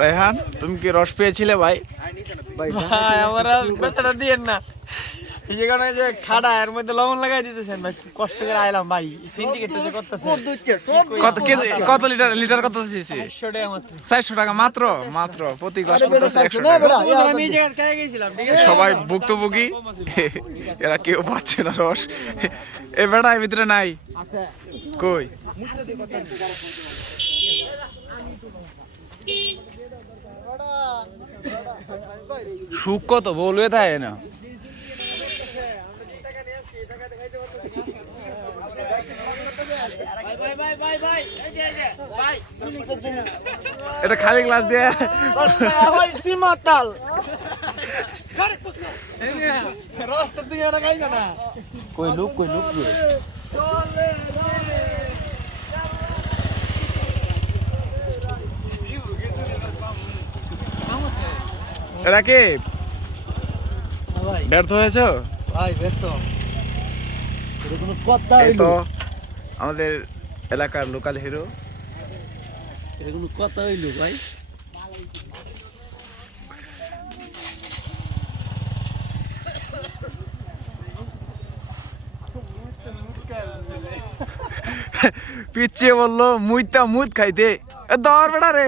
রায়হান, তুমি কি রস পেয়েছিলে ভাই? ভাই আমার কথাটা দিয়েন না, এই যে খাড়া এর মধ্যে লবণ লাগাই দিতেছেন ভাই, কষ্ট করে আইলাম ভাই, সিন্ডিকেট করতেছে। কত লিটার কত দিয়েছি? 400 টাকা মাত্র প্রতি কষ্ট করতেছে 100 টাকা। আমি এই জায়গায় খেয়ে গেছিলাম, ঠিক আছে? সবাই ভুক্তভোগী, এরা কেউ পাচ্ছে না রস। এ বেড়া এর ভিতরে নাই কই? সুখ কত বলবে তাই না? এটা খালি গ্লাস দিয়ে কই লুক রাকিব, ব্যর্থ হয়েছো ভাই, ব্যর্থ। এই তো আমাদের এলাকার লোকাল হিরো। এটা কোনো কথা হইলো ভাই? পিছিয়ে বললো মুইতা মুদ খাইতে, দর বেড়া রে।